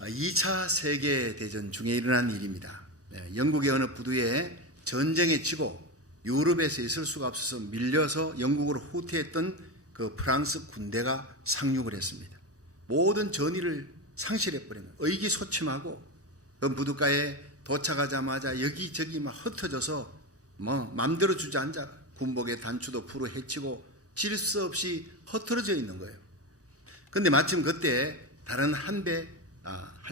2차 세계대전 중에 일어난 일입니다. 영국의 어느 부두에 전쟁에 지고 유럽에서 있을 수가 없어서 밀려서 영국으로 후퇴했던 그 프랑스 군대가 상륙을 했습니다. 모든 전의를 상실해버리면 의기소침하고 그 부둣가에 도착하자마자 여기저기 막 흩어져서 맘대로 주저앉아 군복의 단추도 풀어 헤치고 질서 없이 흩어져 있는 거예요. 그런데 마침 그때 다른 한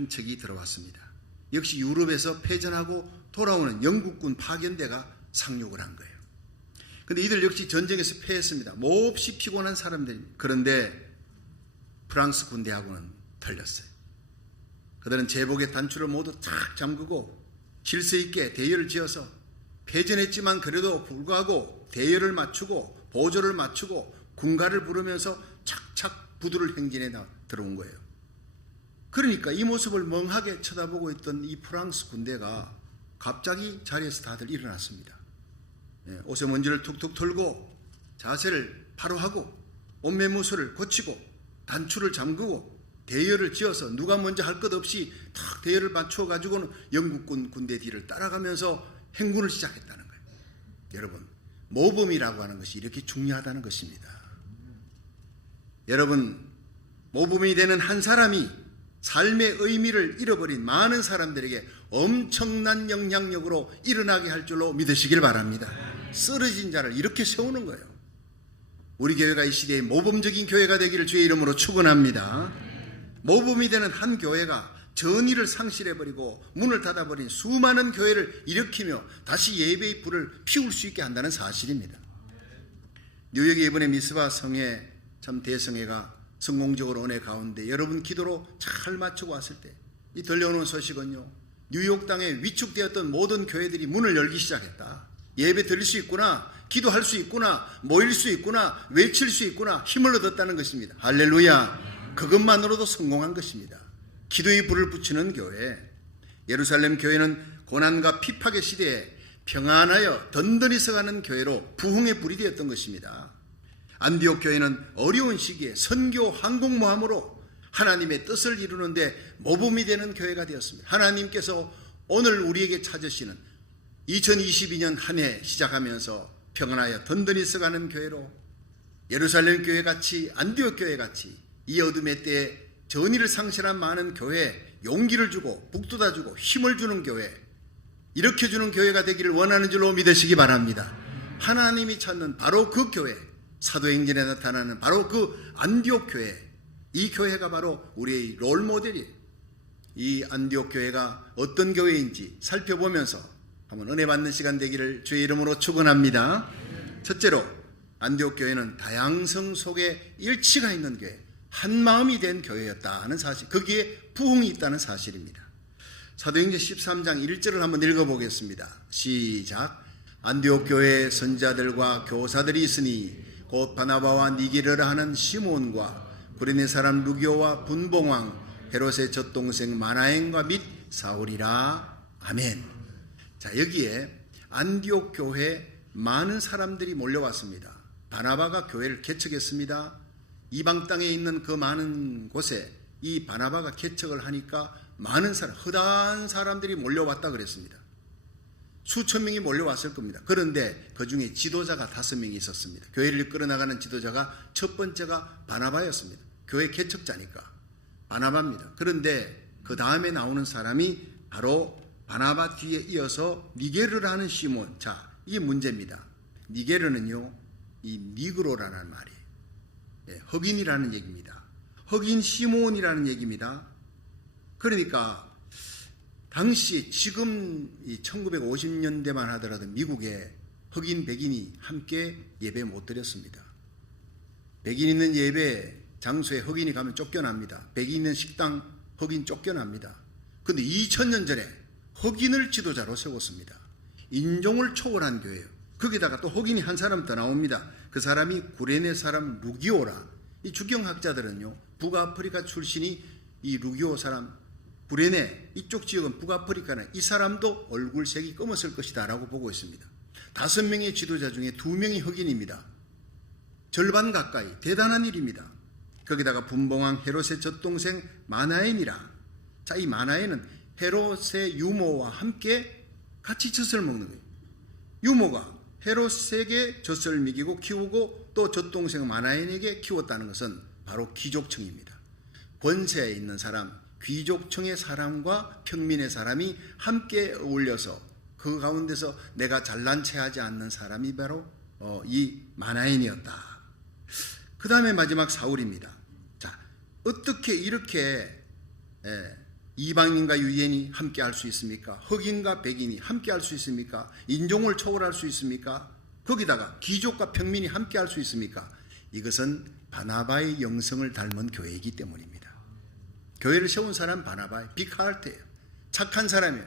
척이 들어왔습니다. 역시 유럽에서 패전하고 돌아오는 영국군 파견대가 상륙을 한 거예요. 그런데 이들 역시 전쟁에서 패했습니다. 몹시 피곤한 사람들입니다. 그런데 프랑스 군대하고는 틀렸어요. 그들은 제복의 단추를 모두 탁 잠그고 질서 있게 대열을 지어서 패전했지만 그래도 불구하고 대열을 맞추고 보조를 맞추고 군가를 부르면서 착착 부두를 행진해 들어온 거예요. 그러니까 이 모습을 멍하게 쳐다보고 있던 이 프랑스 군대가 갑자기 자리에서 다들 일어났습니다. 옷에 먼지를 툭툭 털고 자세를 바로 하고 옷매무새를 고치고 단추를 잠그고 대열을 지어서 누가 먼저 할 것 없이 탁 대열을 맞춰 가지고는 영국군 군대 뒤를 따라가면서 행군을 시작했다는 거예요. 여러분, 모범이라고 하는 것이 이렇게 중요하다는 것입니다. 여러분, 모범이 되는 한 사람이 삶의 의미를 잃어버린 많은 사람들에게 엄청난 영향력으로 일어나게 할 줄로 믿으시길 바랍니다. 쓰러진 자를 이렇게 세우는 거예요. 우리 교회가 이 시대에 모범적인 교회가 되기를 주의 이름으로 축원합니다. 모범이 되는 한 교회가 전의를 상실해버리고 문을 닫아버린 수많은 교회를 일으키며 다시 예배의 불을 피울 수 있게 한다는 사실입니다. 뉴욕의 이번에 미스바 성회 참 대성회가 성공적으로 은혜 가운데 여러분 기도로 잘 마치고 왔을 때 이 들려오는 소식은요, 뉴욕 땅에 위축되었던 모든 교회들이 문을 열기 시작했다. 예배 드릴 수 있구나, 기도할 수 있구나, 모일 수 있구나, 외칠 수 있구나 힘을 얻었다는 것입니다. 할렐루야. 그것만으로도 성공한 것입니다. 기도의 불을 붙이는 교회. 예루살렘 교회는 고난과 핍박의 시대에 평안하여 든든히 서가는 교회로 부흥의 불이 되었던 것입니다. 안디옥 교회는 어려운 시기에 선교 항공모함으로 하나님의 뜻을 이루는데 모범이 되는 교회가 되었습니다. 하나님께서 오늘 우리에게 찾으시는 2022년 한 해 시작하면서 평안하여 든든히 서가는 교회로 예루살렘 교회같이 안디옥 교회같이 이 어둠의 때에 전의를 상실한 많은 교회에 용기를 주고 북돋아주고 힘을 주는 교회, 일으켜주는 교회가 되기를 원하는 줄로 믿으시기 바랍니다. 하나님이 찾는 바로 그 교회, 사도행전에 나타나는 바로 그 안디옥 교회, 이 교회가 바로 우리의 롤모델이에요. 이 안디옥 교회가 어떤 교회인지 살펴보면서 한번 은혜 받는 시간 되기를 주의 이름으로 축원합니다. 첫째로 안디옥 교회는 다양성 속에 일치가 있는 교회, 한 마음이 된 교회였다는 사실, 거기에 부흥이 있다는 사실입니다. 사도행전 13장 1절을 한번 읽어보겠습니다. 시작. 안디옥 교회에 선지자들과 교사들이 있으니 곧 바나바와 니게르라 하는 시몬과 구레네 사람 루기오와 분봉왕 헤롯의 젖동생 마나엔과 및 사울이라. 아멘. 자, 여기에 안디옥 교회에 많은 사람들이 몰려왔습니다. 바나바가 교회를 개척했습니다. 이방 땅에 있는 그 많은 곳에 이 바나바가 개척을 하니까 많은 사람, 허다한 사람들이 몰려왔다 그랬습니다. 수천 명이 몰려왔을 겁니다. 그런데 그 중에 지도자가 5명이 있었습니다. 교회를 이끌어나가는 지도자가 첫 번째가 바나바였습니다. 교회 개척자니까 바나바입니다. 그런데 그 다음에 나오는 사람이 바로 바나바 뒤에 이어서 니게르라는 시몬. 자, 이 문제입니다. 니게르는요, 이 니그로라는 말이에요. 흑인이라는 얘기입니다. 흑인 시몬이라는 얘기입니다. 그러니까 당시 지금 1950년대만 하더라도 미국에 흑인 백인이 함께 예배 못 드렸습니다. 백인 있는 예배 장소에 흑인이 가면 쫓겨납니다. 백인 있는 식당 흑인 쫓겨납니다. 그런데 2000년 전에 흑인을 지도자로 세웠습니다. 인종을 초월한 교회예요. 거기다가 또 흑인이 한 사람 더 나옵니다. 그 사람이 구레네 사람 루기오라. 이 주경학자들은요, 북아프리카 출신이 이 루기오 사람, 구레네 이쪽 지역은 북아프리카는 이 사람도 얼굴색이 검었을 것이다 라고 보고 있습니다. 5명의 지도자 중에 2명이 흑인입니다. 절반 가까이. 대단한 일입니다. 거기다가 분봉왕 헤롯의 젖동생 마나엔이라. 자, 이 마나에는 헤롯의 유모와 함께 같이 젖을 먹는 거예요. 유모가 헤롯에게 젖을 먹이고 키우고 또 젖동생 마나엔에게 키웠다는 것은 바로 귀족층입니다. 권세에 있는 사람, 귀족층의 사람과 평민의 사람이 함께 어울려서 그 가운데서 내가 잘난 체하지 않는 사람이 바로 이 마나엔이었다. 그 다음에 마지막 사울입니다. 자, 어떻게 이렇게 이방인과 유대인이 함께 할 수 있습니까? 흑인과 백인이 함께 할 수 있습니까? 인종을 초월할 수 있습니까? 거기다가 귀족과 평민이 함께 할 수 있습니까? 이것은 바나바의 영성을 닮은 교회이기 때문입니다. 교회를 세운 사람 바나바의 빅하트예요. 착한 사람이에요.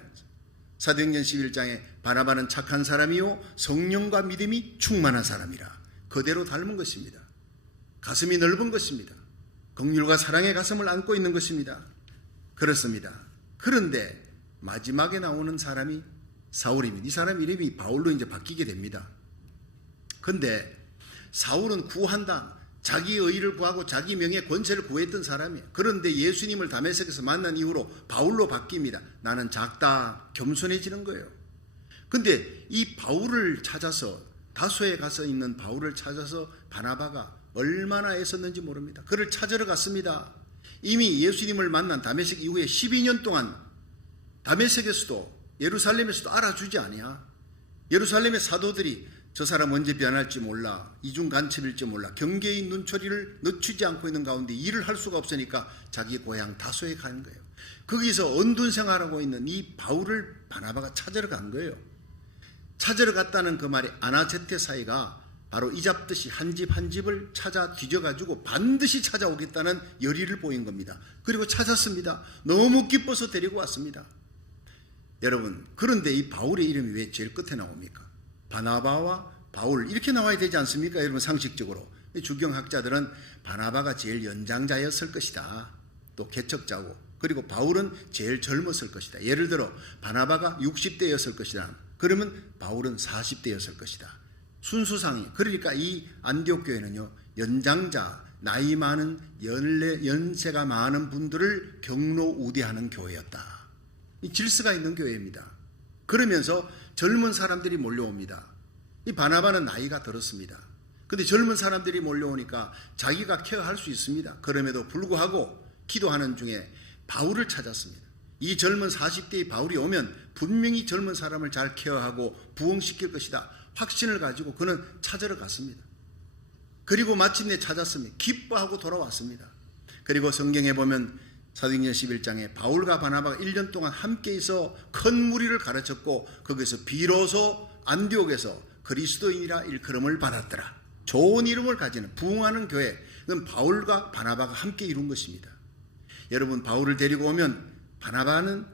사도행전 11장에 바나바는 착한 사람이요 성령과 믿음이 충만한 사람이라 그대로 닮은 것입니다. 가슴이 넓은 것입니다. 긍휼과 사랑의 가슴을 안고 있는 것입니다. 그렇습니다. 그런데 마지막에 나오는 사람이 사울입니다. 이 사람 이름이 바울로 이제 바뀌게 됩니다. 근데 사울은 구한다. 자기 의의를 구하고 자기 명예 권세를 구했던 사람이에요. 그런데 예수님을 다메섹에서 만난 이후로 바울로 바뀝니다. 나는 작다. 겸손해지는 거예요. 근데 이 바울을 찾아서 다소에 가서 있는 바울을 찾아서 바나바가 얼마나 애썼는지 모릅니다. 그를 찾으러 갔습니다. 이미 예수님을 만난 다메섹 이후에 12년 동안 다메섹에서도 예루살렘에서도 알아주지 아니야. 예루살렘의 사도들이 저 사람 언제 변할지 몰라, 이중 간첩일지 몰라, 경계의 눈초리를 늦추지 않고 있는 가운데 일을 할 수가 없으니까 자기 고향 다소에 가는 거예요. 거기서 언둔 생활하고 있는 이 바울을 바나바가 찾으러 간 거예요. 찾으러 갔다는 그 말이 아나제테 사이가 바로 이잡듯이 한 집 한 집을 찾아 뒤져가지고 반드시 찾아오겠다는 열의를 보인 겁니다. 그리고 찾았습니다. 너무 기뻐서 데리고 왔습니다. 여러분, 그런데 이 바울의 이름이 왜 제일 끝에 나옵니까? 바나바와 바울 이렇게 나와야 되지 않습니까? 여러분, 상식적으로. 주경학자들은 바나바가 제일 연장자였을 것이다. 또 개척자고, 그리고 바울은 제일 젊었을 것이다. 예를 들어 바나바가 60대였을 것이다. 그러면 바울은 40대였을 것이다. 순수상이. 그러니까 이 안디옥 교회는요, 연장자, 나이 많은 연세가 많은 분들을 경로우대하는 교회였다. 이 질서가 있는 교회입니다. 그러면서 젊은 사람들이 몰려옵니다. 이 바나바는 나이가 들었습니다. 근데 젊은 사람들이 몰려오니까 자기가 케어할 수 있습니다. 그럼에도 불구하고 기도하는 중에 바울을 찾았습니다. 이 젊은 40대의 바울이 오면 분명히 젊은 사람을 잘 케어하고 부흥시킬 것이다. 확신을 가지고 그는 찾으러 갔습니다. 그리고 마침내 찾았습니다. 기뻐하고 돌아왔습니다. 그리고 성경에 보면 사도행전 11장에 바울과 바나바가 1년 동안 함께 있어 큰 무리를 가르쳤고 거기서 비로소 안디옥에서 그리스도인이라 일컬음을 받았더라. 좋은 이름을 가지는 부흥하는 교회, 그건 바울과 바나바가 함께 이룬 것입니다. 여러분, 바울을 데리고 오면 바나바는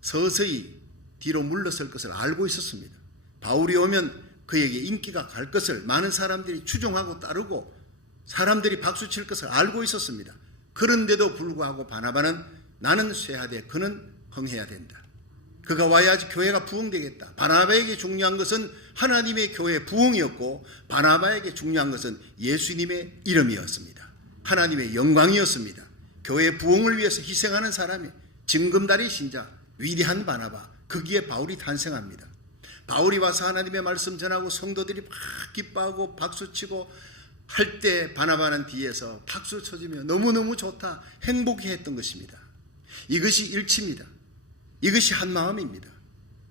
서서히 뒤로 물러설 것을 알고 있었습니다. 바울이 오면 그에게 인기가 갈 것을 많은 사람들이 추종하고 따르고 사람들이 박수칠 것을 알고 있었습니다. 그런데도 불구하고 바나바는 나는 쇠하되 그는 흥해야 된다. 그가 와야지 교회가 부흥되겠다. 바나바에게 중요한 것은 하나님의 교회 부흥이었고 바나바에게 중요한 것은 예수님의 이름이었습니다. 하나님의 영광이었습니다. 교회 부흥을 위해서 희생하는 사람이 징검다리 신자 위대한 바나바, 거기에 바울이 탄생합니다. 바울이 와서 하나님의 말씀 전하고 성도들이 막 기뻐하고 박수치고 할 때 바나바는 뒤에서 박수 쳐주며 너무너무 좋다, 행복해했던 것입니다. 이것이 일치입니다. 이것이 한 마음입니다.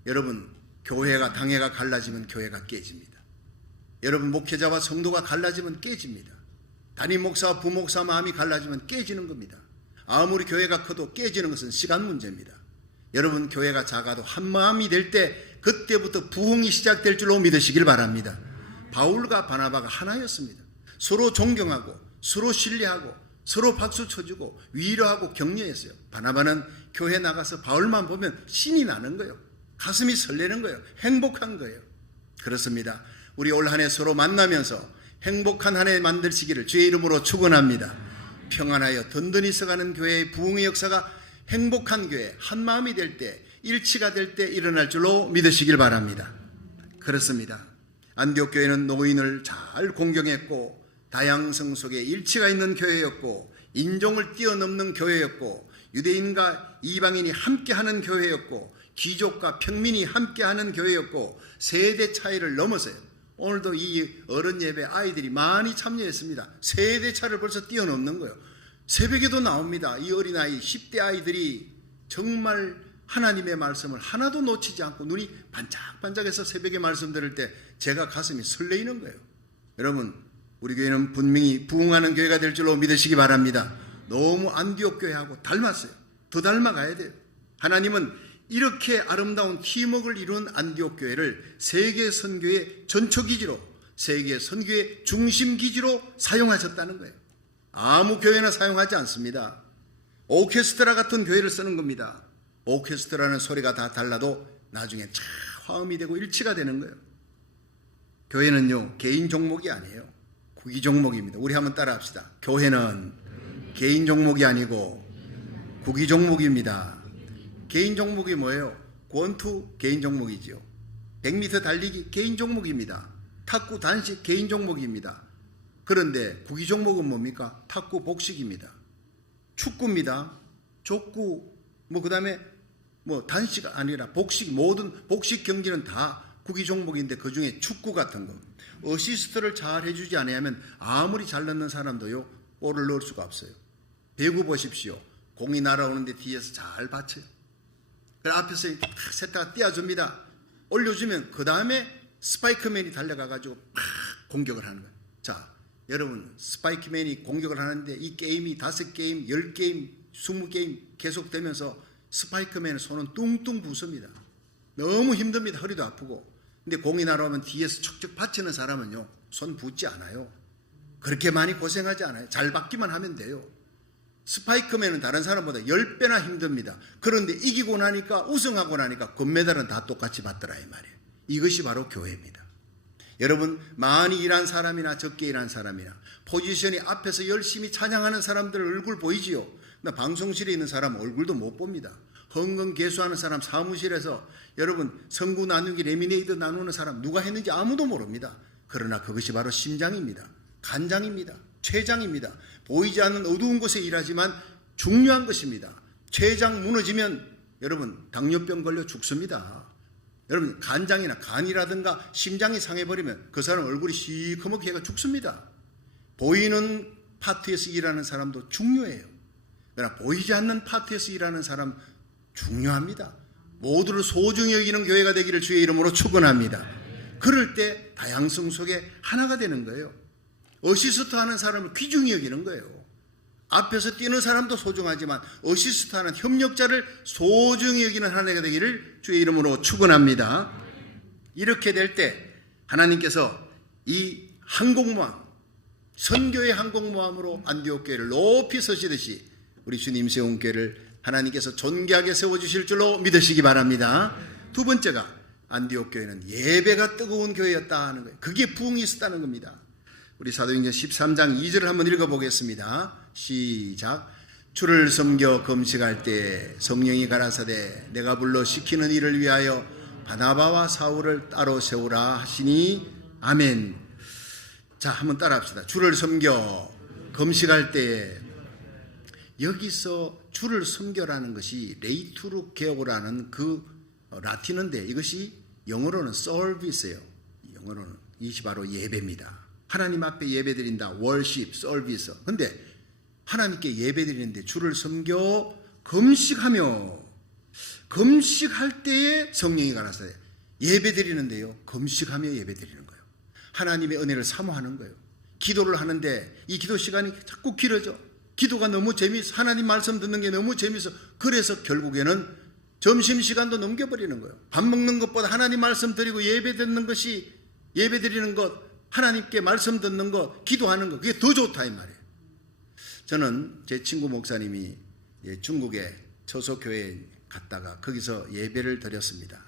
여러분, 교회가 당회가 갈라지면 교회가 깨집니다. 여러분, 목회자와 성도가 갈라지면 깨집니다. 담임 목사와 부목사 마음이 갈라지면 깨지는 겁니다. 아무리 교회가 커도 깨지는 것은 시간 문제입니다. 여러분, 교회가 작아도 한 마음이 될 때 그때부터 부흥이 시작될 줄로 믿으시길 바랍니다. 바울과 바나바가 하나였습니다. 서로 존경하고 서로 신뢰하고 서로 박수 쳐주고 위로하고 격려했어요. 바나바는 교회 나가서 바울만 보면 신이 나는 거예요. 가슴이 설레는 거예요. 행복한 거예요. 그렇습니다. 우리 올 한 해 서로 만나면서 행복한 한 해 만드시기를 주의 이름으로 축원합니다. 평안하여 든든히 서가는 교회의 부흥의 역사가 행복한 교회, 한 마음이 될 때, 일치가 될 때 일어날 줄로 믿으시길 바랍니다. 그렇습니다. 안디옥 교회는 노인을 잘 공경했고 다양성 속에 일치가 있는 교회였고 인종을 뛰어넘는 교회였고 유대인과 이방인이 함께하는 교회였고 귀족과 평민이 함께하는 교회였고 세대 차이를 넘어서요. 오늘도 이 어른 예배 아이들이 많이 참여했습니다. 세대 차를 벌써 뛰어넘는 거예요. 새벽에도 나옵니다. 이 어린아이 10대 아이들이 정말 하나님의 말씀을 하나도 놓치지 않고 눈이 반짝반짝해서 새벽에 말씀 들을 때 제가 가슴이 설레이는 거예요. 여러분, 우리 교회는 분명히 부흥하는 교회가 될 줄로 믿으시기 바랍니다. 너무 안디옥 교회하고 닮았어요. 더 닮아가야 돼요. 하나님은 이렇게 아름다운 팀워크를 이룬 안디옥 교회를 세계 선교의 전초기지로, 세계 선교의 중심기지로 사용하셨다는 거예요. 아무 교회나 사용하지 않습니다. 오케스트라 같은 교회를 쓰는 겁니다. 오케스트라는 소리가 다 달라도 나중에 참 화음이 되고 일치가 되는 거예요. 교회는요, 개인 종목이 아니에요. 국위 종목입니다. 우리 한번 따라 합시다. 교회는 개인 종목이 아니고 국위 종목입니다. 개인 종목이 뭐예요? 권투 개인 종목이죠. 100m 달리기 개인 종목입니다. 탁구 단식 개인 종목입니다. 그런데 국위 종목은 뭡니까? 탁구 복식입니다. 축구입니다. 족구 그다음에 단식 아니라 복식, 모든 복식 경기는 다 국위 종목인데 그중에 축구 같은 거 어시스트를 잘 해주지 않으면 아무리 잘 넣는 사람도요 골을 넣을 수가 없어요. 배구 보십시오. 공이 날아오는데 뒤에서 잘 받쳐요. 그래서 앞에서 세타가 띄워줍니다. 올려주면 그 다음에 스파이크맨이 달려가가지고 팍 공격을 하는 거예요. 자, 여러분, 스파이크맨이 공격을 하는데 이 게임이 5게임, 10게임, 20게임 계속되면서 스파이크맨의 손은 뚱뚱 부습니다. 너무 힘듭니다. 허리도 아프고. 근데 공이 날아오면 뒤에서 척척 받치는 사람은요 손 붓지 않아요. 그렇게 많이 고생하지 않아요. 잘 받기만 하면 돼요. 스파이크맨은 다른 사람보다 10배나 힘듭니다. 그런데 이기고 나니까, 우승하고 나니까 금메달은 다 똑같이 받더라 이 말이에요. 이것이 바로 교회입니다. 여러분, 많이 일한 사람이나 적게 일한 사람이나 포지션이 앞에서 열심히 찬양하는 사람들 얼굴 보이지요? 나 방송실에 있는 사람 얼굴도 못 봅니다. 헌금 개수하는 사람 사무실에서 여러분 성구 나누기 레미네이드 나누는 사람 누가 했는지 아무도 모릅니다. 그러나 그것이 바로 심장입니다. 간장입니다. 췌장입니다. 보이지 않는 어두운 곳에 일하지만 중요한 것입니다. 췌장 무너지면 여러분 당뇨병 걸려 죽습니다. 여러분 간장이나 간이라든가 심장이 상해버리면 그 사람 얼굴이 시커멓게 해가 죽습니다. 보이는 파트에서 일하는 사람도 중요해요. 그러나 보이지 않는 파트에서 일하는 사람 중요합니다. 모두를 소중히 여기는 교회가 되기를 주의 이름으로 축원합니다. 그럴 때 다양성 속에 하나가 되는 거예요. 어시스트 하는 사람을 귀중히 여기는 거예요. 앞에서 뛰는 사람도 소중하지만 어시스트 하는 협력자를 소중히 여기는 하나가 되기를 주의 이름으로 축원합니다. 이렇게 될 때 하나님께서 이 항공모함, 선교의 항공모함으로 안디옥 교회를 높이 서시듯이 우리 주님 세운 교회를 하나님께서 존귀하게 세워주실 줄로 믿으시기 바랍니다. 두 번째가 안디옥 교회는 예배가 뜨거운 교회였다 하는 거예요. 그게 부흥이 있었다는 겁니다. 우리 사도행전 13장 2절을 한번 읽어보겠습니다. 시작. 주를 섬겨 금식할 때 성령이 가라사대 내가 불러 시키는 일을 위하여 바나바와 사울을 따로 세우라 하시니 아멘. 자, 한번 따라합시다. 주를 섬겨 금식할 때, 여기서 주를 섬겨라는 것이 레이투르케오라는 그 라틴어인데 이것이 영어로는 service예요. 영어로는 이것이 바로 예배입니다. 하나님 앞에 예배드린다. worship, service. 근데 하나님께 예배드리는데 주를 섬겨 금식하며, 금식할 때에 성령이 가라사대 예배드리는데요 금식하며 예배드리는 거예요. 하나님의 은혜를 사모하는 거예요. 기도를 하는데 이 기도 시간이 자꾸 길어져. 기도가 너무 재미있어. 하나님 말씀 듣는 게 너무 재미있어. 그래서 결국에는 점심시간도 넘겨버리는 거예요. 밥 먹는 것보다 하나님 말씀 드리고 예배 듣는 것이, 예배 드리는 것, 하나님께 말씀 듣는 것, 기도하는 것, 그게 더 좋다 이 말이에요. 저는 제 친구 목사님이 중국의 처소교회에 갔다가 거기서 예배를 드렸습니다.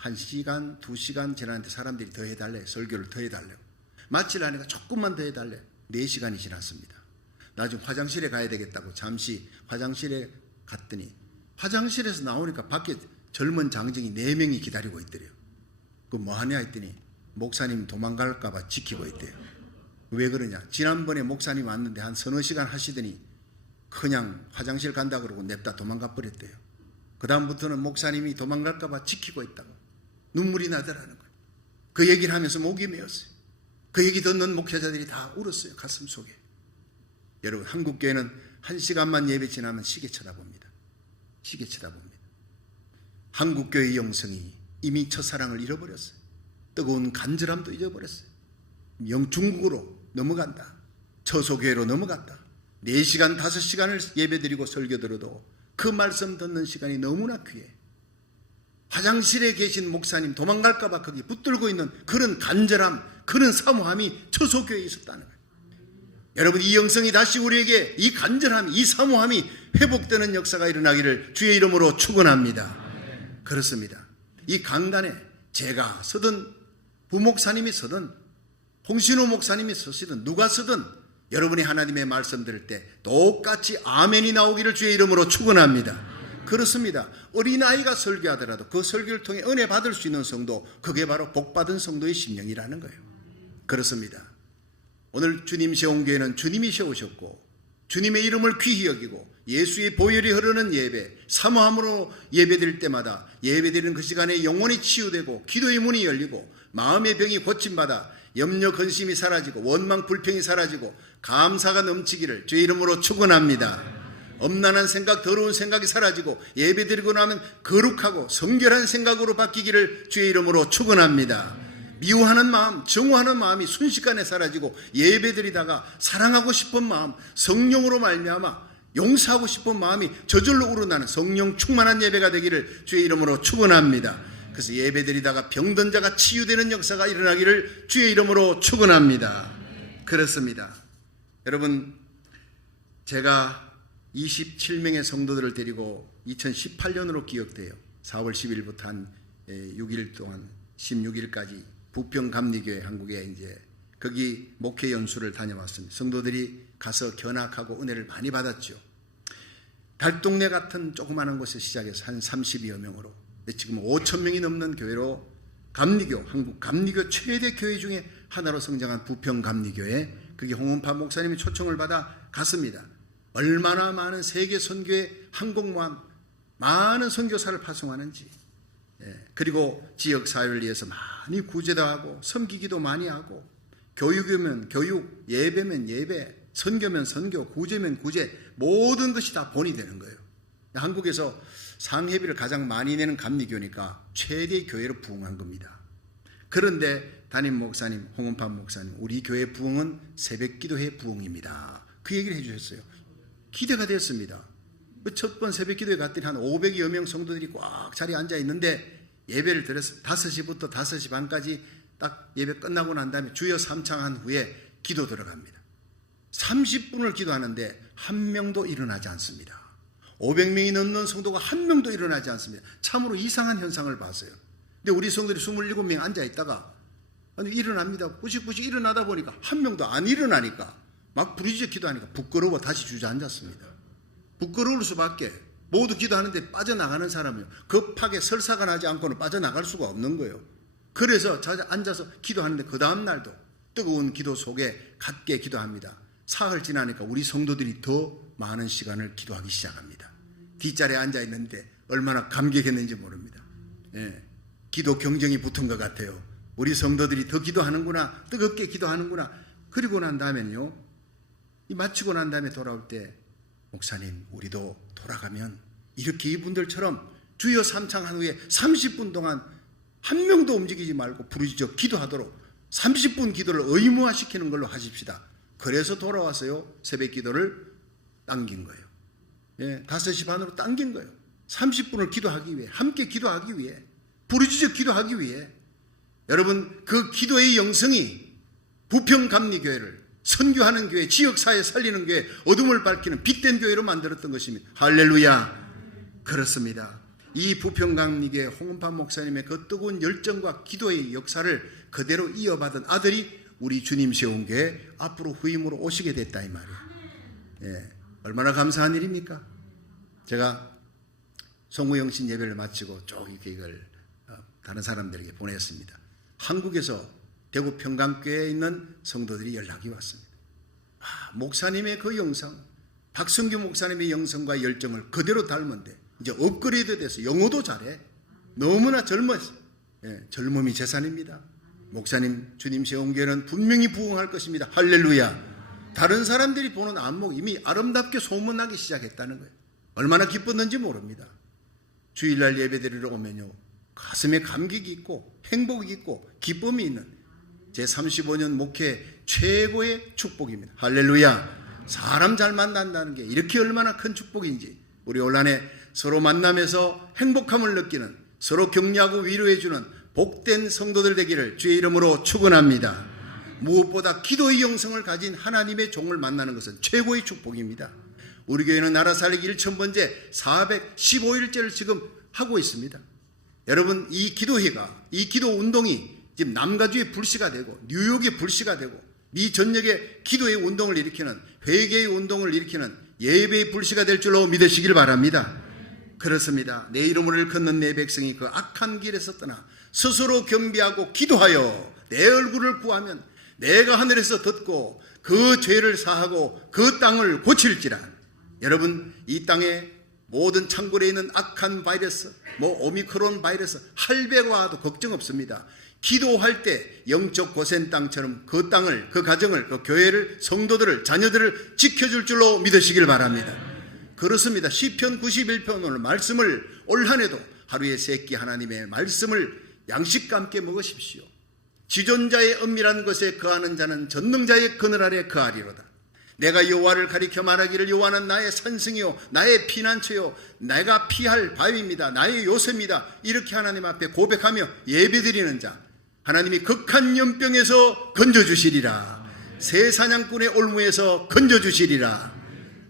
1시간, 2시간 지났는데 사람들이 더 해달래. 설교를 더 해달래요. 마치려니까 조금만 더 해달래. 4시간이 지났습니다. 나중에 화장실에 가야 되겠다고 잠시 화장실에 갔더니 화장실에서 나오니까 밖에 젊은 장정이 4명이 기다리고 있더래요. 그 뭐하냐 했더니 목사님 도망갈까 봐 지키고 있대요. 왜 그러냐? 지난번에 목사님 왔는데 한 서너 시간 하시더니 그냥 화장실 간다 그러고 냅다 도망가 버렸대요. 그 다음부터는 목사님이 도망갈까 봐 지키고 있다고 눈물이 나더라는 거예요. 그 얘기를 하면서 목이 메었어요. 그 얘기 듣는 목회자들이 다 울었어요. 가슴 속에. 여러분, 한국교회는 1시간만 예배 지나면 시계 쳐다봅니다. 시계 쳐다봅니다. 한국교회의 영성이 이미 첫사랑을 잃어버렸어요. 뜨거운 간절함도 잊어버렸어요. 중국으로 넘어간다. 처소교회로 넘어갔다. 4시간 5시간을 예배드리고 설교 들어도 그 말씀 듣는 시간이 너무나 귀해. 화장실에 계신 목사님 도망갈까 봐 거기 붙들고 있는 그런 간절함, 그런 사모함이 처소교회에 있었다는 거예요. 여러분, 이 영성이 다시 우리에게 이 간절함, 이 사모함이 회복되는 역사가 일어나기를 주의 이름으로 축원합니다. 그렇습니다. 이 강단에 제가 서든 부목사님이 서든 홍신호 목사님이 서시든 누가 서든 여러분이 하나님의 말씀 들을 때 똑같이 아멘이 나오기를 주의 이름으로 축원합니다. 그렇습니다. 어린아이가 설교하더라도 그 설교를 통해 은혜 받을 수 있는 성도, 그게 바로 복받은 성도의 심령이라는 거예요. 그렇습니다. 오늘 주님 세운 교회는 주님이 세우셨고 주님의 이름을 귀히 여기고 예수의 보혈이 흐르는 예배, 사모함으로 예배드릴 때마다 예배드리는 그 시간에 영혼이 치유되고 기도의 문이 열리고 마음의 병이 고침받아 염려 근심이 사라지고 원망 불평이 사라지고 감사가 넘치기를 주의 이름으로 축원합니다. 엄난한 생각, 더러운 생각이 사라지고 예배드리고 나면 거룩하고 성결한 생각으로 바뀌기를 주의 이름으로 축원합니다. 미워하는 마음, 정오하는 마음이 순식간에 사라지고 예배드리다가 사랑하고 싶은 마음, 성령으로 말미암아 용서하고 싶은 마음이 저절로 우러나는 성령 충만한 예배가 되기를 주의 이름으로 축원합니다. 그래서 예배드리다가 병든 자가 치유되는 역사가 일어나기를 주의 이름으로 축원합니다. 그렇습니다. 여러분, 제가 27명의 성도들을 데리고 2018년으로 기억돼요. 4월 10일부터 한 6일 동안 16일까지 부평 감리교회, 한국에 이제 거기 목회 연수를 다녀왔습니다. 성도들이 가서 견학하고 은혜를 많이 받았죠. 달동네 같은 조그마한 곳에 시작해서 한 30여 명으로 지금 5천 명이 넘는 교회로 감리교, 한국 감리교 최대 교회 중에 하나로 성장한 부평 감리교회, 그게 홍은파 목사님이 초청을 받아 갔습니다. 얼마나 많은 세계 선교의 항공모함, 많은 선교사를 파송하는지, 그리고 지역사회를 위해서 많이 구제도 하고 섬기기도 많이 하고, 교육이면 교육, 예배면 예배, 선교면 선교, 구제면 구제, 모든 것이 다 본이 되는 거예요. 한국에서 상회비를 가장 많이 내는 감리교니까 최대의 교회로 부흥한 겁니다. 그런데 담임 목사님, 홍은파 목사님, 우리 교회 부흥은 새벽기도회 부흥입니다. 그 얘기를 해주셨어요. 기대가 됐습니다. 첫 번 새벽기도에 갔더니 한 500여 명 성도들이 꽉 자리에 앉아 있는데 예배를 드렸어요. 5시부터 5시 반까지 딱 예배 끝나고 난 다음에 주여 삼창한 후에 기도 들어갑니다. 30분을 기도하는데 한 명도 일어나지 않습니다. 500명이 넘는 성도가 한 명도 일어나지 않습니다. 참으로 이상한 현상을 봤어요. 근데 우리 성도들이 27명 앉아 있다가 일어납니다. 부식부식 일어나다 보니까 한 명도 안 일어나니까 막 부르짖어 기도하니까 부끄러워 다시 주저앉았습니다. 부끄러울 수밖에. 모두 기도하는데 빠져나가는 사람이요. 급하게 설사가 나지 않고는 빠져나갈 수가 없는 거예요. 그래서 앉아서 기도하는데 그 다음 날도 뜨거운 기도 속에 갖게 기도합니다. 사흘 지나니까 우리 성도들이 더 많은 시간을 기도하기 시작합니다. 뒷자리에 앉아 있는데 얼마나 감격했는지 모릅니다. 기도 경쟁이 붙은 것 같아요. 우리 성도들이 더 기도하는구나, 뜨겁게 기도하는구나. 그리고 난 다음에는요, 마치고 난 다음에 돌아올 때, 목사님, 우리도 돌아가면 이렇게 이분들처럼 주여 삼창한 후에 30분 동안 한 명도 움직이지 말고 부르짖어 기도하도록 30분 기도를 의무화시키는 걸로 하십시다. 그래서 돌아와서요, 새벽 기도를 당긴 거예요. 5시 반으로 당긴 거예요. 30분을 기도하기 위해, 함께 기도하기 위해, 부르짖어 기도하기 위해. 여러분, 그 기도의 영성이 부평 감리교회를 선교하는 교회, 지역사회 살리는 교회, 어둠을 밝히는 빛된 교회로 만들었던 것입니다. 할렐루야. 그렇습니다. 이 부평 감리교회 홍은파 목사님의 그 뜨거운 열정과 기도의 역사를 그대로 이어받은 아들이 우리 주님 세운 교회 앞으로 후임으로 오시게 됐다 이 말이에요. 얼마나 감사한 일입니까? 제가 송우영신 예배를 마치고 쭉 이렇게 이걸 다른 사람들에게 보냈습니다. 한국에서 대구 평강교회에 있는 성도들이 연락이 왔습니다. 목사님의 그 영상, 박성규 목사님의 영성과 열정을 그대로 닮은데 이제 업그레이드 돼서 영어도 잘해. 너무나 젊었어. 젊음이 재산입니다. 목사님 주님 세운 교회는 분명히 부흥할 것입니다. 할렐루야. 다른 사람들이 보는 안목 이미 아름답게 소문나기 시작했다는 거예요. 얼마나 기뻤는지 모릅니다. 주일날 예배드리러 오면요, 가슴에 감격이 있고 행복이 있고 기쁨이 있는 제 35년 목회 최고의 축복입니다. 할렐루야. 사람 잘 만난다는 게 이렇게 얼마나 큰 축복인지, 우리 올 한 해 서로 만나면서 행복함을 느끼는, 서로 격려하고 위로해주는 복된 성도들 되기를 주의 이름으로 축원합니다. 무엇보다 기도의 영성을 가진 하나님의 종을 만나는 것은 최고의 축복입니다. 우리 교회는 나라 살리기 1000번째 415일째를 지금 하고 있습니다. 여러분, 이 기도회가, 이 기도 운동이 지금 남가주의 불씨가 되고 뉴욕의 불씨가 되고 미 전역의 기도의 운동을 일으키는, 회개의 운동을 일으키는 예배의 불씨가 될 줄로 믿으시길 바랍니다. 그렇습니다. 내 이름을 일컫는 내 백성이 그 악한 길에서 떠나 스스로 겸비하고 기도하여 내 얼굴을 구하면 내가 하늘에서 듣고 그 죄를 사하고 그 땅을 고칠지라. 여러분, 이 땅에 모든 창고에 있는 악한 바이러스, 오미크론 바이러스 할배가 와도 걱정 없습니다. 기도할 때 영적 고센 땅처럼 그 땅을, 그 가정을, 그 교회를, 성도들을, 자녀들을 지켜줄 줄로 믿으시길 바랍니다. 그렇습니다. 시편 91편 오늘 말씀을 올 한 해도 하루에 3끼 하나님의 말씀을 양식과 함께 먹으십시오. 지존자의 은밀한 것에 거하는 자는 전능자의 그늘 아래 거하리로다. 내가 여호와를 가리켜 말하기를 여호와는 나의 산성이요 나의 피난처요 내가 피할 바위입니다. 나의 요새입니다. 이렇게 하나님 앞에 고백하며 예배드리는 자, 하나님이 극한 연병에서 건져주시리라. 새 사냥꾼의 올무에서 건져주시리라.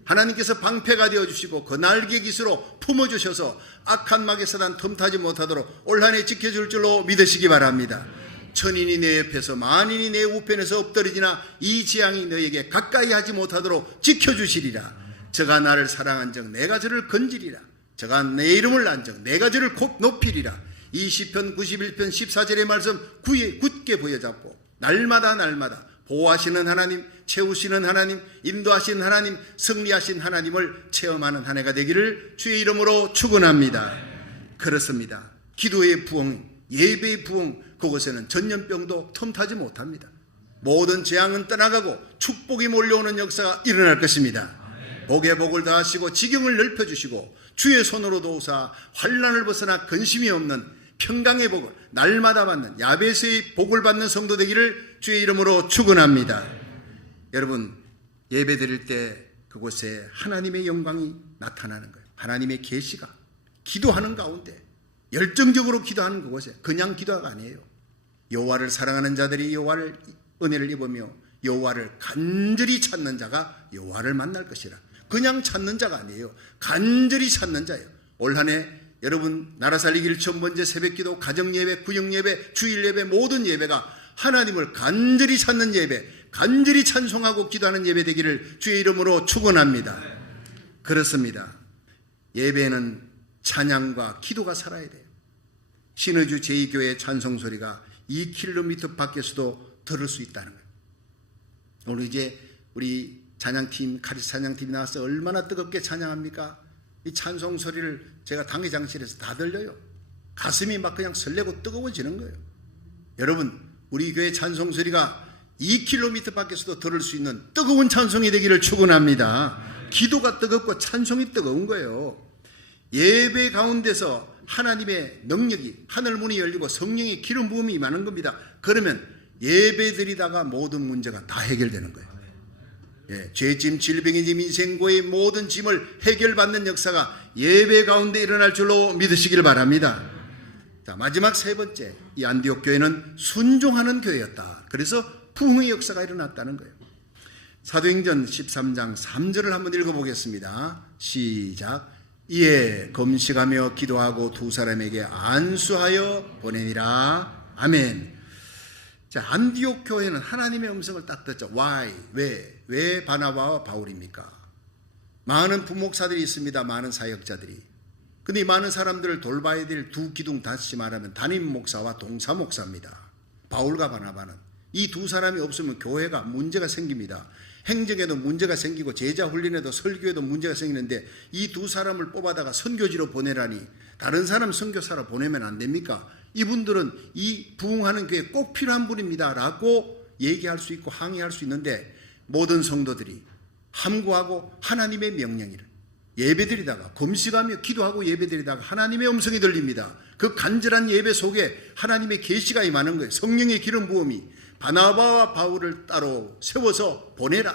하나님께서 방패가 되어주시고 그 날개 깃으로 품어주셔서 악한 마귀 사단 틈타지 못하도록 올 한 해 지켜줄 줄로 믿으시기 바랍니다. 천인이 내 옆에서 만인이 내 우편에서 엎드리지나 이 재앙이 너에게 가까이 하지 못하도록 지켜주시리라. 저가 나를 사랑한즉 내가 저를 건지리라. 저가 내 이름을 안즉 내가 저를 곧 높이리라. 이 시편 91편 14절의 말씀 굳게 부여잡고 날마다 보호하시는 하나님, 채우시는 하나님, 인도하시는 하나님, 승리하신 하나님을 체험하는 한 해가 되기를 주의 이름으로 축원합니다. 그렇습니다. 기도의 부흥, 예배의 부흥, 그곳에는 전염병도 틈타지 못합니다. 모든 재앙은 떠나가고 축복이 몰려오는 역사가 일어날 것입니다. 복에 복을 더하시고 지경을 넓혀주시고 주의 손으로 도우사 환난을 벗어나 근심이 없는 평강의 복을 날마다 받는 야베스의 복을 받는 성도 되기를 주의 이름으로 축원합니다. 여러분, 예배 드릴 때 그곳에 하나님의 영광이 나타나는 거예요. 하나님의 계시가 기도하는 가운데 열정적으로 기도하는 그곳에 그냥 기도가 아니에요. 여호와를 사랑하는 자들이 여호와를 은혜를 입으며 여호와를 간절히 찾는 자가 여호와를 만날 것이라. 그냥 찾는 자가 아니에요. 간절히 찾는 자예요. 올 한 해 여러분 나라 살리기 1000번째 새벽기도, 가정예배, 구역예배, 주일예배, 모든 예배가 하나님을 간절히 찾는 예배, 간절히 찬송하고 기도하는 예배 되기를 주의 이름으로 축원합니다. 그렇습니다. 예배는 찬양과 기도가 살아야 돼요. 신의주 제2교회 찬송 소리가 2km 밖에서도 들을 수 있다는 거예요. 오늘 이제 우리 찬양팀, 카리스 찬양팀이 나와서 얼마나 뜨겁게 찬양합니까? 이 찬송 소리를 제가 당회장실에서 다 들려요. 가슴이 막 그냥 설레고 뜨거워지는 거예요. 여러분, 우리 교회 찬송 소리가 2km 밖에서도 들을 수 있는 뜨거운 찬송이 되기를 축원합니다. 기도가 뜨겁고 찬송이 뜨거운 거예요. 예배 가운데서 하나님의 능력이, 하늘 문이 열리고 성령의 기름 부음이 임하는 겁니다. 그러면 예배 드리다가 모든 문제가 다 해결되는 거예요. 죄짐, 질병의 짐, 인생고의 모든 짐을 해결받는 역사가 예배 가운데 일어날 줄로 믿으시길 바랍니다. 자, 마지막 3번째, 이 안디옥 교회는 순종하는 교회였다. 그래서 부흥의 역사가 일어났다는 거예요. 사도행전 13장 3절을 한번 읽어보겠습니다. 시작. 이에 금식하며 기도하고 2 사람에게 안수하여 보내니라. 아멘. 자, 안디옥 교회는 하나님의 음성을 딱 듣죠. Why? 왜 바나바와 바울입니까? 많은 부목사들이 있습니다. 많은 사역자들이. 근데 이 많은 사람들을 돌봐야 될 두 기둥, 다시 말하면 담임 목사와 동사 목사입니다. 바울과 바나바는 이 두 사람이 없으면 교회가 문제가 생깁니다. 행정에도 문제가 생기고 제자 훈련에도 설교에도 문제가 생기는데 이 두 사람을 뽑아다가 선교지로 보내라니 다른 사람 선교사로 보내면 안 됩니까? 이분들은 이 부흥하는 교회에 꼭 필요한 분입니다 라고 얘기할 수 있고 항의할 수 있는데 모든 성도들이 함구하고 하나님의 명령이를 예배드리다가 금식하며 기도하고 예배드리다가 하나님의 음성이 들립니다. 그 간절한 예배 속에 하나님의 계시가 임하는 거예요. 성령의 기름 부음이 바나바와 바울을 따로 세워서 보내라.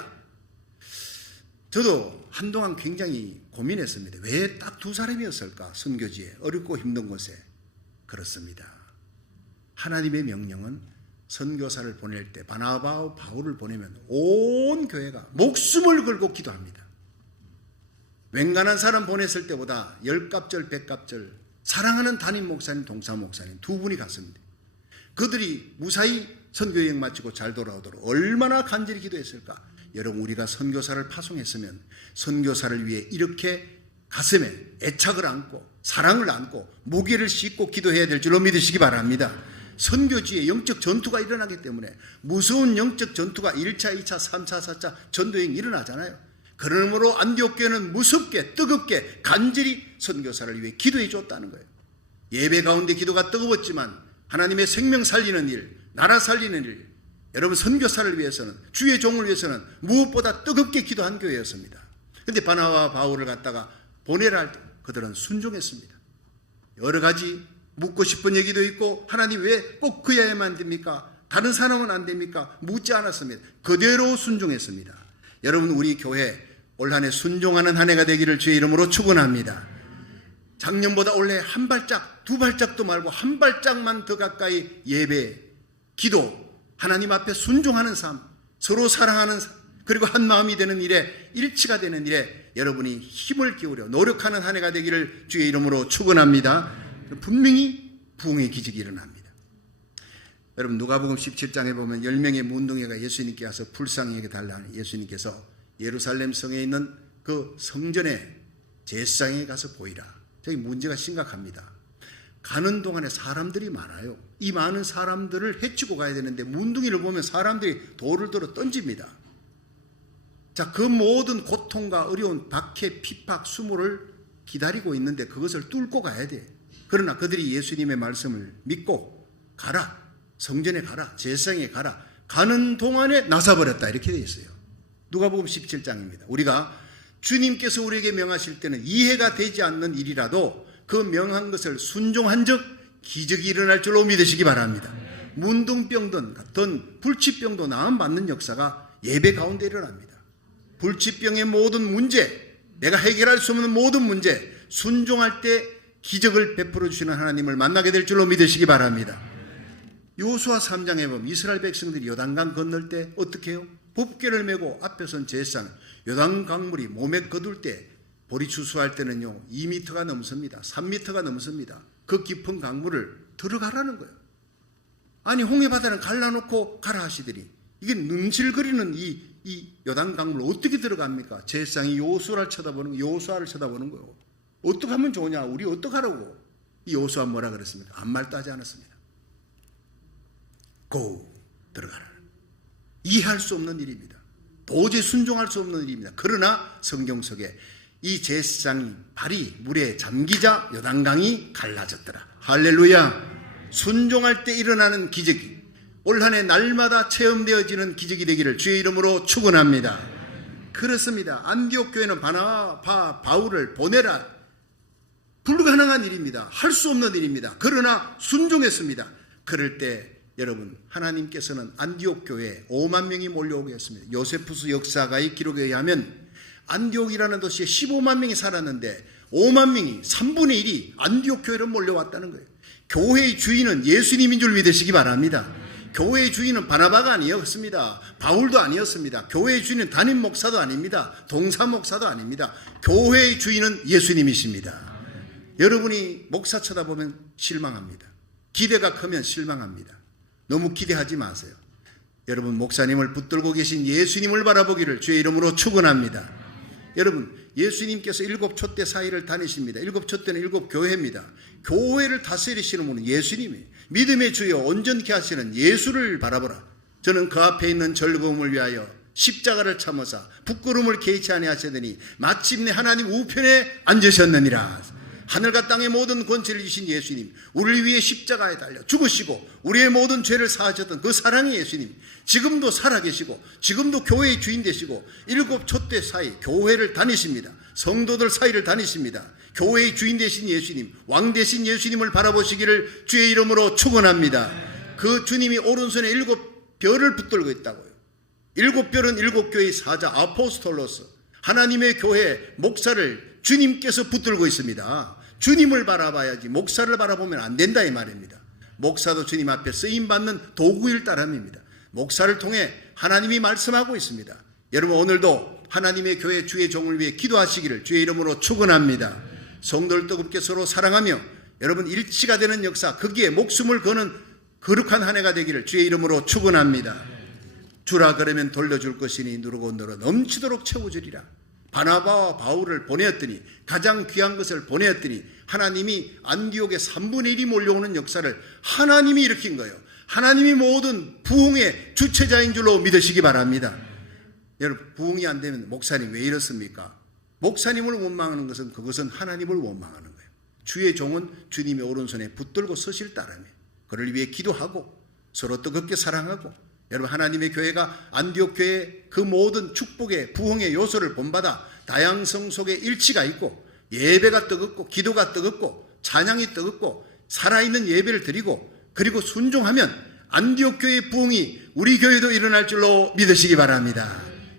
저도 한동안 굉장히 고민했습니다. 왜 딱 두 사람이었을까? 선교지에 어렵고 힘든 곳에. 그렇습니다. 하나님의 명령은 선교사를 보낼 때 바나바와 바울을 보내면 온 교회가 목숨을 걸고 기도합니다. 맹간한 사람 보냈을 때보다 10갑절 100갑절 사랑하는 담임 목사님 동사 목사님 두 분이 갔습니다. 그들이 무사히 선교여행 마치고 잘 돌아오도록 얼마나 간절히 기도했을까. 여러분 우리가 선교사를 파송했으면 선교사를 위해 이렇게 가슴에 애착을 안고 사랑을 안고 무게를 싣고 기도해야 될 줄로 믿으시기 바랍니다. 선교지에 영적 전투가 일어나기 때문에 무서운 영적 전투가 1차, 2차, 3차, 4차 전도여행이 일어나잖아요. 그러므로 안디옥 교회는 무섭게 뜨겁게 간절히 선교사를 위해 기도해 줬다는 거예요. 예배 가운데 기도가 뜨거웠지만 하나님의 생명 살리는 일, 나라 살리는 일, 여러분 선교사를 위해서는 주의 종을 위해서는 무엇보다 뜨겁게 기도한 교회였습니다. 그런데 바나바와 바울을 갖다가 보내라 할 때 그들은 순종했습니다. 여러 가지 묻고 싶은 얘기도 있고 하나님 왜 꼭 그야야만 됩니까? 다른 사람은 안 됩니까? 묻지 않았습니다. 그대로 순종했습니다. 여러분 우리 교회 올 한 해 순종하는 한 해가 되기를 주의 이름으로 축원합니다. 작년보다 올해 한 발짝 두 발짝도 말고 한 발짝만 더 가까이 예배, 기도, 하나님 앞에 순종하는 삶, 서로 사랑하는 삶, 그리고 한 마음이 되는 일에 일치가 되는 일에 여러분이 힘을 기울여 노력하는 한 해가 되기를 주의 이름으로 축원합니다. 분명히 부흥의 기적이 일어납니다. 여러분 누가복음 17장에 보면 10명의 문둥이가 예수님께 와서 불쌍히 달라는 예수님께서 예루살렘 성에 있는 그 성전의 제사장에 가서 보이라. 저기 문제가 심각합니다. 가는 동안에 사람들이 많아요. 이 많은 사람들을 해치고 가야 되는데 문둥이를 보면 사람들이 돌을 들어 던집니다. 자, 그 모든 고통과 어려운 박해, 핍박, 수모를 기다리고 있는데 그것을 뚫고 가야 돼. 그러나 그들이 예수님의 말씀을 믿고 가라. 성전에 가라. 제사장에 가라. 가는 동안에 나서버렸다. 이렇게 되어 있어요. 누가복음 17장입니다. 우리가 주님께서 우리에게 명하실 때는 이해가 되지 않는 일이라도 그 명한 것을 순종한 적 기적이 일어날 줄로 믿으시기 바랍니다. 문둥병든 같은 불치병도 나음받는 역사가 예배 가운데 일어납니다. 불치병의 모든 문제, 내가 해결할 수 없는 모든 문제, 순종할 때 기적을 베풀어 주시는 하나님을 만나게 될 줄로 믿으시기 바랍니다. 여호수아 3장에 보면 이스라엘 백성들이 요단강 건널 때 어떻게 해요? 법궤를 메고 앞에 선 제사장, 요단 강물이 몸에 거둘 때 보리 추수할 때는요 2m가 넘습니다. 3m가 넘습니다. 그 깊은 강물을 들어가라는 거예요. 아니 홍해바다는 갈라놓고 가라 하시더니 이게 능실거리는 이 요단 강물 어떻게 들어갑니까? 제사장이 여호수아를 쳐다보는 거예요. 어떻게 하면 좋으냐? 우리 어떻게 하라고? 이 여호수아 뭐라 그랬습니까? 아무 말도 하지 않았습니다. 고 들어가라. 이해할 수 없는 일입니다. 도저히 순종할 수 없는 일입니다. 그러나 성경 속에 이 제사장이 발이 물에 잠기자 요단강이 갈라졌더라. 할렐루야. 순종할 때 일어나는 기적이 올 한 해 날마다 체험되어지는 기적이 되기를 주의 이름으로 축원합니다. 그렇습니다. 안디옥 교회는 바나바 바울을 보내라. 불가능한 일입니다. 할 수 없는 일입니다. 그러나 순종했습니다. 그럴 때 여러분 하나님께서는 안디옥 교회에 5만 명이 몰려오게 했습니다. 요세푸스 역사가의 기록에 의하면 안디옥이라는 도시에 15만 명이 살았는데 5만 명이 3분의 1이 안디옥 교회로 몰려왔다는 거예요. 교회의 주인은 예수님인 줄 믿으시기 바랍니다. 교회의 주인은 바나바가 아니었습니다. 바울도 아니었습니다. 교회의 주인은 담임 목사도 아닙니다. 동사 목사도 아닙니다. 교회의 주인은 예수님이십니다. 여러분이 목사 쳐다보면 실망합니다. 기대가 크면 실망합니다. 너무 기대하지 마세요. 여러분 목사님을 붙들고 계신 예수님을 바라보기를 주의 이름으로 축원합니다. 여러분 예수님께서 7촛대 사이를 다니십니다. 7촛대는 7교회입니다. 교회를 다스리시는 분은 예수님이에요. 믿음의 주여 온전케 하시는 예수를 바라보라. 저는 그 앞에 있는 즐거움을 위하여 십자가를 참으사 부끄러움을 개의치 아니하시더니 마침내 하나님 우편에 앉으셨느니라. 하늘과 땅의 모든 권세를 주신 예수님, 우리를 위해 십자가에 달려 죽으시고 우리의 모든 죄를 사하셨던 그 사랑의 예수님, 지금도 살아계시고 지금도 교회의 주인 되시고 일곱 촛대 사이 교회를 다니십니다. 성도들 사이를 다니십니다. 교회의 주인 되신 예수님, 왕 되신 예수님을 바라보시기를 주의 이름으로 축원합니다. 그 주님이 오른손에 일곱 별을 붙들고 있다고요. 일곱 별은 일곱 교회의 사자 아포스톨로스, 하나님의 교회 목사를 주님께서 붙들고 있습니다. 주님을 바라봐야지 목사를 바라보면 안 된다 이 말입니다. 목사도 주님 앞에 쓰임받는 도구일 따름입니다. 목사를 통해 하나님이 말씀하고 있습니다. 여러분 오늘도 하나님의 교회 주의 종을 위해 기도하시기를 주의 이름으로 축원합니다. 성도를 뜨겁게 서로 사랑하며 여러분 일치가 되는 역사, 거기에 목숨을 거는 거룩한 한 해가 되기를 주의 이름으로 축원합니다. 주라 그러면 돌려줄 것이니 누르고 늘어 넘치도록 채워주리라. 바나바와 바울을 보내었더니 가장 귀한 것을 보내었더니 하나님이 안디옥에 3분의 1이 몰려오는 역사를 하나님이 일으킨 거예요. 하나님이 모든 부흥의 주체자인 줄로 믿으시기 바랍니다. 여러분 부흥이 안 되면 목사님 왜 이렇습니까? 목사님을 원망하는 것은 그것은 하나님을 원망하는 거예요. 주의 종은 주님의 오른손에 붙들고 서실 따름이에요. 그를 위해 기도하고 서로 뜨겁게 사랑하고 여러분 하나님의 교회가 안디옥 교회의 그 모든 축복의 부흥의 요소를 본받아 다양성 속에 일치가 있고 예배가 뜨겁고 기도가 뜨겁고 찬양이 뜨겁고 살아있는 예배를 드리고 그리고 순종하면 안디옥 교회의 부흥이 우리 교회도 일어날 줄로 믿으시기 바랍니다.